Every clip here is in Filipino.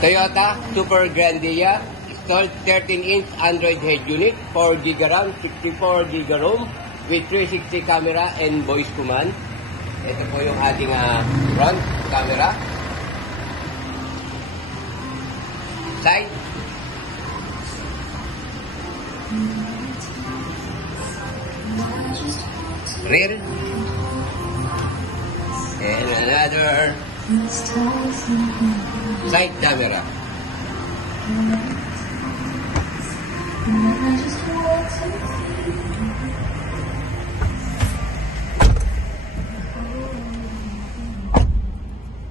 Toyota Super Grandia, installed 13-inch Android head unit, 4GB RAM, 64GB ROM, with 360 camera and voice command. Ito po yung ating front camera. Side. Rear. And another side camera.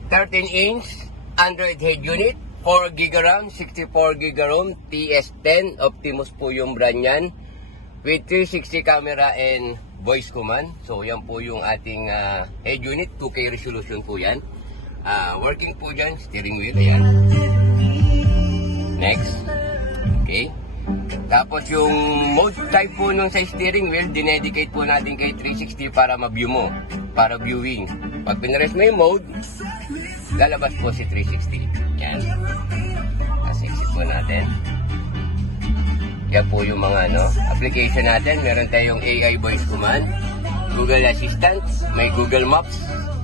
(13-inch) Android head unit, 4GB RAM, 64GB ROM, TS10 Optimus po yung brand yan, with 360 camera and voice command. So yan po yung ating head unit, 2K resolution po yan. Working po dyan, steering wheel, ayan. Next. Okay. Tapos yung mode type po nung sa steering wheel, dinedicate po natin kay 360 para ma-view mo, para viewing. Pag pinress mo yung mode, lalabas po si 360. Yan. Kasi po natin. Yan po yung mga application natin. Meron tayong AI voice command, Google Assistant, may Google Maps,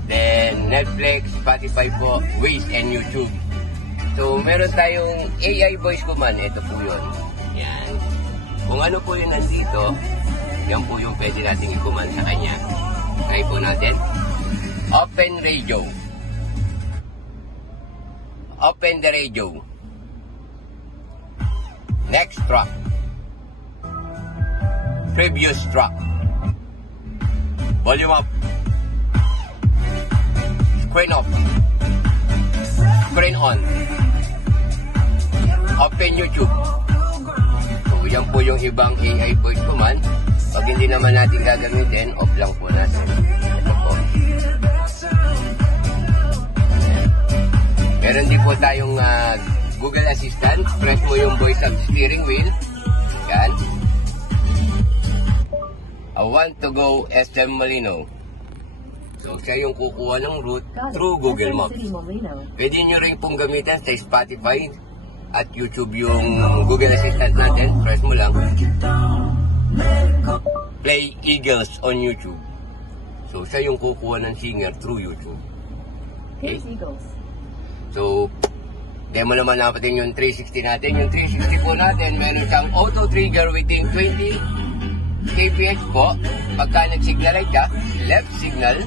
then Netflix, Spotify po, Waze, and YouTube. So, meron tayong AI voice command. Ito po yun. Yan. Kung ano po yung nandito, yan po yung pwede natin i-command sa kanya. Try po natin. Open radio. Open the radio. Next track. Previous track. Volume up. Screen off. Screen on. Open YouTube. So, yan po yung ibang AI voice command. Pag hindi naman natin gagamitin, off lang po natin. Ito po. Meron din po tayong Google Assistant. Press mo yung voice of steering wheel. Yan. I want to go SM Molino. So, siya yung kukuha ng route through Google Maps. Pwede nyo rin pong gamitin sa Spotify at YouTube yung Google Assistant natin. Press mo lang. Play Eagles on YouTube. So, siya yung kukuha ng singer through YouTube. Okay? So, demo naman natin yung 360 natin. Yung 360 po natin, meron siyang auto trigger within 20 kph po. Pagka nag-signalize ka, left signal.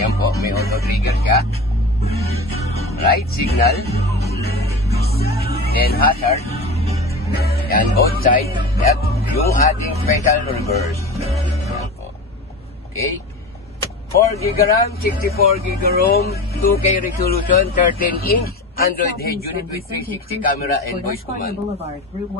Yan po, may auto trigger ka. Right signal. Then hazard. Yan, both side. At yung ating special reverse. Yan po. Okay. 4GB RAM, 64GB ROM, 2K resolution, 13-inch Android head unit with 360 camera and voice command.